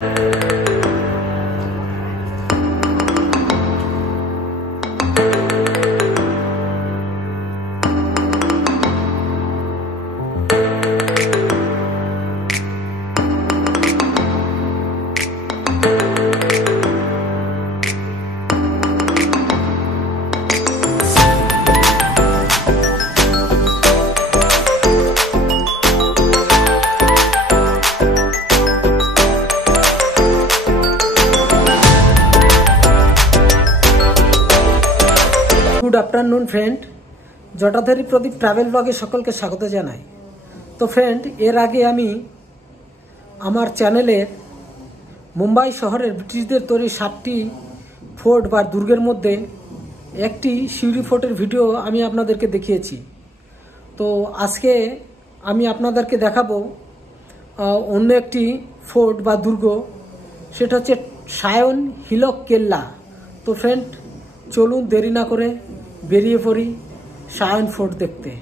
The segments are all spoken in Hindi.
गुड आफ्टरनून फ्रेंड, जटाधारी प्रदीप ट्रैवल ब्लगे सकलके स्वागत जानाई। तो फ्रेंड, एर आगे आमी आमार चैनेले मुम्बाई शहरेर ब्रिटिशदेर तैरी 7टी फोर्ट बा दुर्गेर मध्य एकटी शिवरी फोर्टेर भिडियो आमी आपनादेरके देखिएछि। तो आजके आमी आपनादेरके देखाबो अन्य एकटी फोर्ट बा दुर्ग, सेटा हच्छे सायन हिलक केल्ला। तो फ्रेंड, चलुन देरी ना करे बेरिए पड़ी सायन फोर्ट देखते।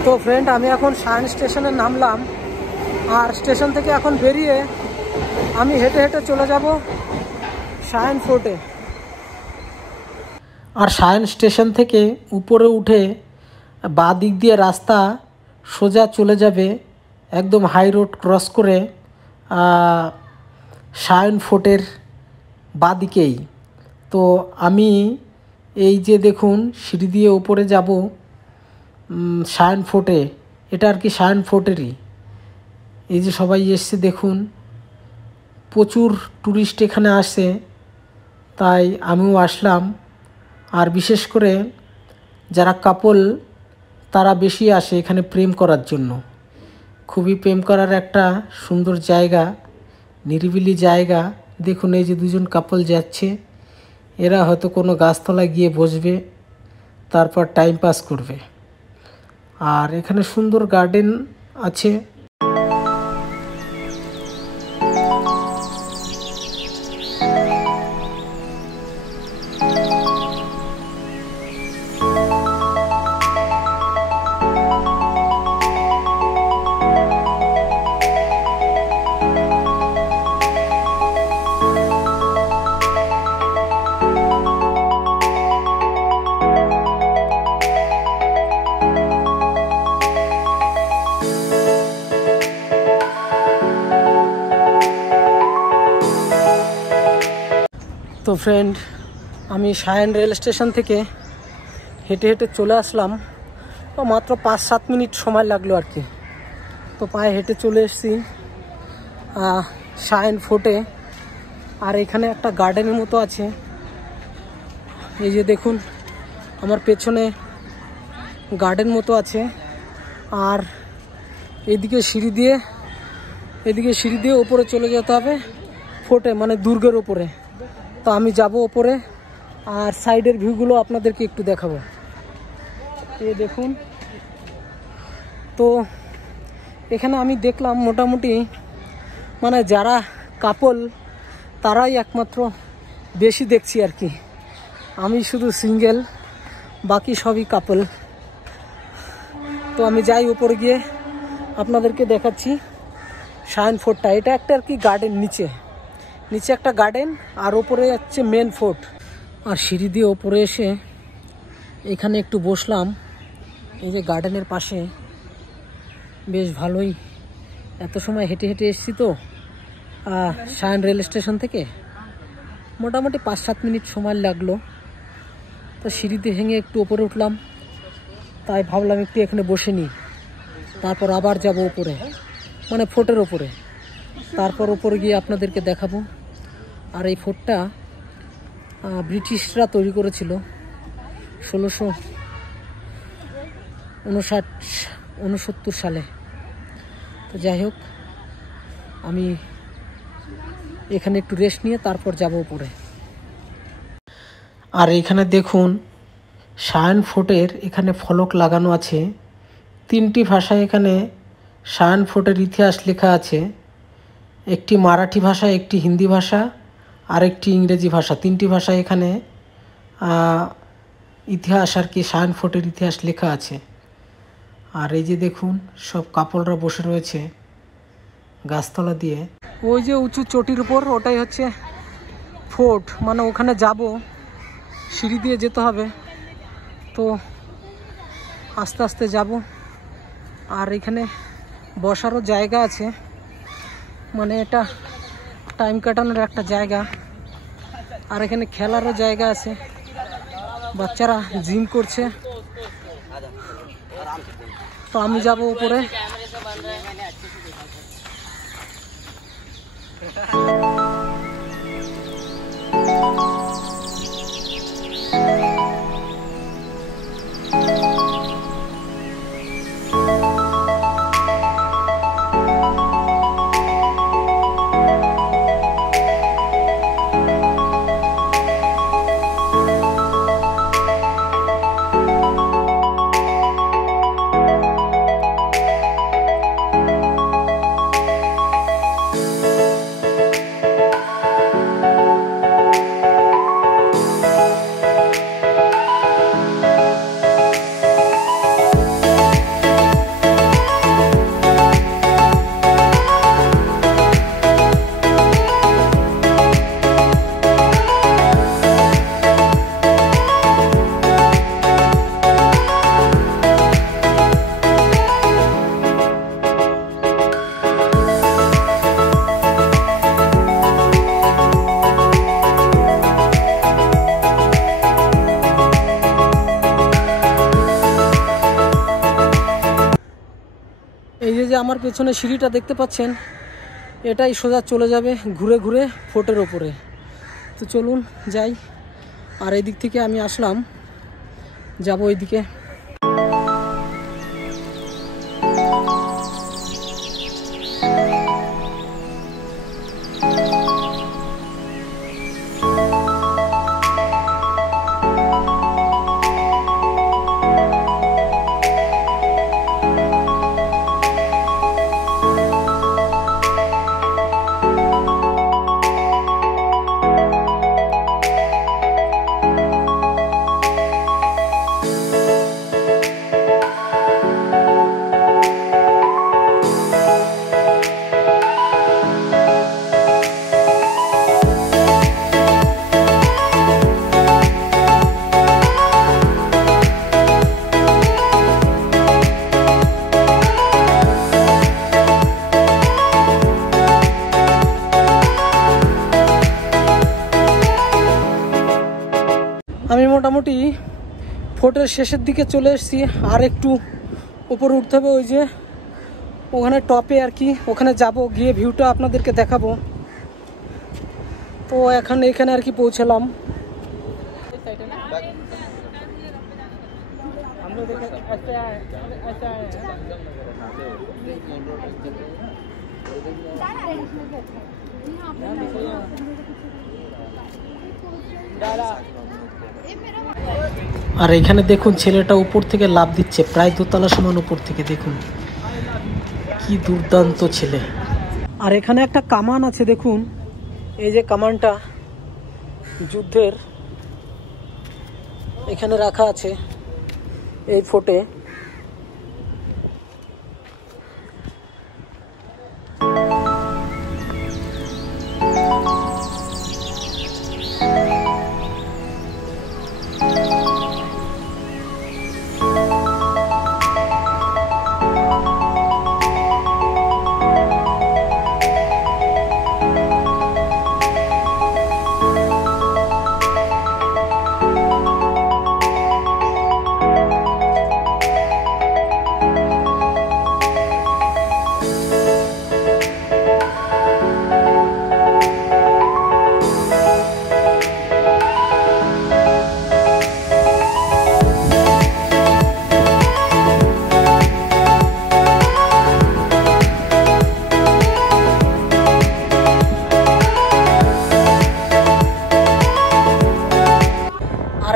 तो फ्रेंड, आमी एखन सायन स्टेशने नामलाम और स्टेशन थेके एखन बेरिये आमी हेঁটে हेঁটে चले যাব सायन फोर्टे। और सायन स्टेशन थेके ऊपरे उठे बा दिक दिए रास्ता सोजा चले जाबे एकदम हाई रोड क्रस करे सायन फोर्टेर बा दिकेई। तो आमी এই যে দেখুন সিঁড়ি দিয়ে উপরে যাব সায়ন ফোর্টে। এটা আর কি সায়ন ফোর্টেরই। এই যে সবাই এসছে দেখুন, প্রচুর ট্যুরিস্ট এখানে আসে, তাই আমিও আসলাম। আর বিশেষ করে যারা কাপল তারা বেশি আসে এখানে প্রেম করার জন্য। খুবই প্রেম করার একটা সুন্দর জায়গা, নিরিবিলি জায়গা। দেখুন এই যে দুজন কাপল যাচ্ছে, এরা হয়তো কোনো গাছতলায় গিয়ে বসবে, তারপর টাইম পাস করবে। আর এখানে সুন্দর গার্ডেন আছে। तो फ्रेंड, आमी सायन रेल स्टेशन थेके हेঁটে हेঁটে चले आसलाम। तो मात्र 5-7 मिनट समय लागलो और कि। तो पाए हेঁটে चले एसेছি सायन फोर्टे। और एखाने একটা গার্ডেনের মতো আছে। এই যে দেখুন আমার পেছনে গার্ডেন মতো আছে। আর এদিকে সিঁড়ি দিয়ে উপরে চলে যেতে হবে ফোর্টে, মানে দুর্গের উপরে। তো আমি যাব উপরে আর সাইডের ভিউগুলো আপনাদেরকে একটু দেখাবো। এই দেখুন, তো এখানে আমি দেখলাম মোটামুটি মানে যারা কাপল তারাই একমাত্র বেশি দেখছি আর কি। আমি শুধু সিঙ্গেল, বাকি সবই কাপল। তো আমি যাই উপরে গিয়ে আপনাদেরকে দেখাচ্ছি সায়ন ফোর্টটা। এটা একটা আর কি গার্ডেন, নিচে একটা গার্ডেন আর ওপরে হচ্ছে মেন ফোর্ট। আর সিঁড়ি দিয়ে ওপরে এসে এখানে একটু বসলাম এই যে গার্ডেনের পাশে। বেশ ভালোই, এত সময় হেঁটে হেঁটে এসেছি তো সায়ন রেল স্টেশন থেকে, মোটামুটি 5-7 মিনিট সময় লাগলো। তো সিঁড়িতে ভেঙে একটু ওপরে উঠলাম, তাই ভাবলাম একটু এখানে বসে নিই, তারপর আবার যাব উপরে, মানে ফোর্টের ওপরে। তারপর উপরে গিয়ে আপনাদেরকে দেখাবো। আর এই ফোর্টটা ব্রিটিশরা তৈরি করেছিল 1659 সালে। তো যাই হোক, আমি এখানে একটু রেস্ট নিয়ে তারপর যাব উপরে। আর এখানে দেখুন সায়ন ফোর্টের এখানে ফলক লাগানো আছে। 3টি ভাষায় এখানে সায়ন ফোর্টের ইতিহাস লেখা আছে। একটি মারাঠি ভাষা, একটি হিন্দি ভাষা আর একটি ইংরেজি ভাষা। 3টি ভাষায় এখানে ইতিহাস আর কি সায়ন ফোর্টের ইতিহাস লেখা আছে। আর এই যে দেখুন সব কাপড়রা বসে রয়েছে গাছতলা দিয়ে। ওই যে উঁচু চটির উপর, ওটাই হচ্ছে ফোর্ট, মানে ওখানে যাব, সিঁড়ি দিয়ে যেতে হবে। তো আস্তে আস্তে যাব। আর এখানে বসারও জায়গা আছে, মানে এটা টাইম কাটানোর একটা জায়গা। আর এখানে খেলারও জায়গা আছে, বাচ্চারা জিম করছে। তো আমি যাব উপরে। এই যে আমার পেছনে সিঁড়িটা দেখতে পাচ্ছেন, এটাই সোজা চলে যাবে ঘুরে ঘুরে ফোর্টের ওপরে। তো চলুন যাই। আর এই দিক থেকে আমি আসলাম, যাব ওইদিকে। আমি মোটামুটি ফোর্টের শেষের দিকে চলে এসেছি। আর একটু উপরে উঠতে হবে, ওই যে ওখানে টপে আর কি, ওখানে যাব, গিয়ে ভিউটা আপনাদেরকে দেখাবো। তো এখানে আর কি পৌঁছালাম। আর এখানে দেখুন ছেলেটা উপর থেকে লাফ দিচ্ছে, প্রায় 2 তলা সমান উপর থেকে। দেখুন কি দুর্দান্ত ছেলে। আর এখানে একটা কামান আছে, দেখুন এই যে কামানটা যুদ্ধের এখানে রাখা আছে এই ফোর্টে।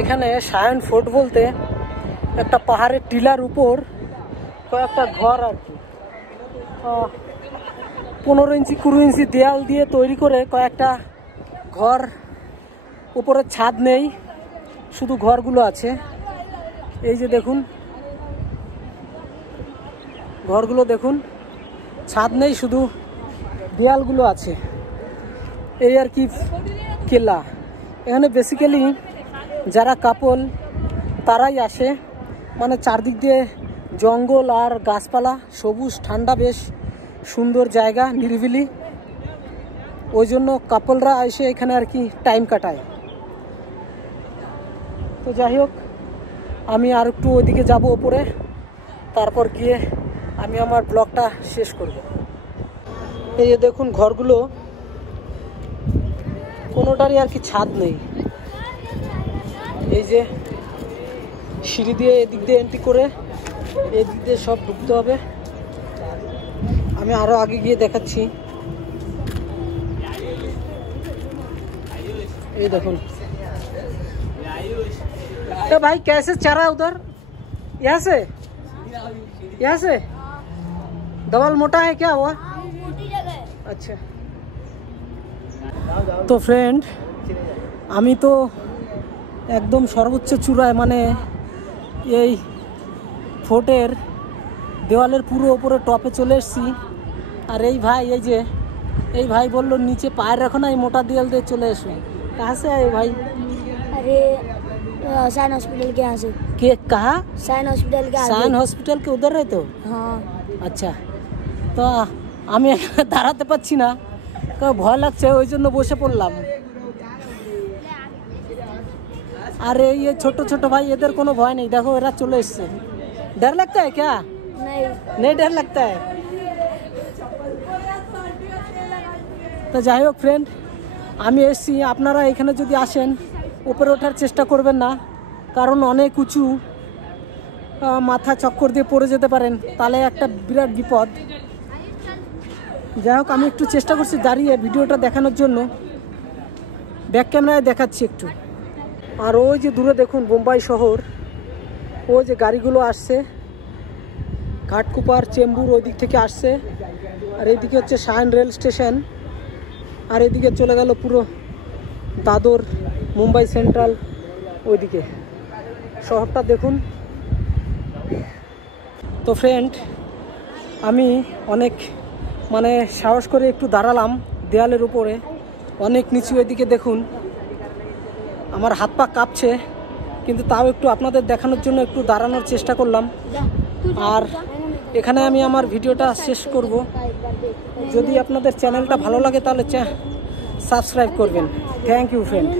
এখানে সায়ন ফোর্ট বলতে একটা পাহাড়ের টিলার উপর কয়েকটা ঘর আর কি 15 ইঞ্চি 20 ইঞ্চি দেয়াল দিয়ে তৈরি করে কয়েকটা ঘর, উপরে ছাদ নেই, শুধু ঘরগুলো আছে। এই যে দেখুন ঘরগুলো দেখুন, ছাদ নেই, শুধু দেয়ালগুলো আছে। এই আর কি কেল্লা। এখানে বেসিক্যালি যারা কাপল তারাই আসে, মানে চারদিক দিয়ে জঙ্গল আর গাছপালা, সবুজ, ঠান্ডা, বেশ সুন্দর জায়গা, নিরিবিলি। ওই জন্য কাপলরা এসে এখানে আর কি টাইম কাটায়। তো যাই হোক, আমি আর একটু ওইদিকে যাব ওপরে, তারপর গিয়ে আমি আমার ব্লগটা শেষ করব। এই যে দেখুন ঘরগুলো, কোনোটারই আর কি ছাদ নেই। এই যে সিঁড়ি দিয়ে এদিক দিয়ে এন্ট্রি করে এদিক দিয়ে সব ঢুকতে হবে। আমি আরো আগে গিয়ে দেখাচ্ছি। এই দেখুন। तो भाई कैसे चढ़ा उधर? यहाँ से डबल मोटा है क्या हुआ? अच्छा। तो फ्रेंड, আমি তো একদম সর্বোচ্চ চূড়ায়, মানে এই ফোর্টের দেওয়ালের পুরো উপরে টপে চলে এসেছি। আর এই ভাই, এই ভাই বললো নিচে পায়ের রাখো না, এই মোটা দেওয়াল দিয়ে চলে এসো। कहाँ से आए भाई? अरे साइन हॉस्पिटल के यहाँ से। के कहा? साइन हॉस्पिटल के आगे। साइन हॉस्पिटल के उधर रहते हो? हाँ। আচ্ছা। তো আমি এখানে দাঁড়াতে পারছি না, কারণ ভয় লাগছে, ওই জন্য বসে পড়লাম। আরে ये ছোট ছোট ভাই, এদের কোনো ভয় নেই, দেখো এরা চলে এসছে। डर लगता है क्या? नहीं डर लगता है। তো যাই হোক ফ্রেন্ড, আমি এসছি। আপনারা এখানে যদি আসেন উপরে ওঠার চেষ্টা করবেন না, কারণ অনেক উঁচু, মাথা চক্কর দিয়ে পড়ে যেতে পারেন, তাহলে একটা বিরাট বিপদ। যাই হোক, আমি একটু চেষ্টা করছি দাঁড়িয়ে ভিডিওটা দেখানোর জন্য, ব্যাক ক্যামেরায় দেখাচ্ছি একটু। আর ওই যে দূরে দেখুন বোম্বাই শহর, ওই যে গাড়িগুলো আসছে, ঘাটকুপার, চেম্বুর ওই দিক থেকে আসছে। আর এইদিকে হচ্ছে সায়ন রেল স্টেশন, আর এদিকে চলে গেল পুরো দাদর, মুম্বাই সেন্ট্রাল, ওইদিকে শহরটা দেখুন। তো ফ্রেন্ড, আমি অনেক মানে সাহস করে একটু দাঁড়ালাম দেয়ালের উপরে, অনেক নিচু। এদিকে দেখুন আমার হাত পা কাঁপছে, কিন্তু তাও একটু আপনাদের দেখানোর জন্য একটু দাঁড়ানোর চেষ্টা করলাম। আর এখানে আমি আমার ভিডিওটা শেষ করব। যদি আপনাদের চ্যানেলটা ভালো লাগে তাহলে সাবস্ক্রাইব করবেন। Thank you friend.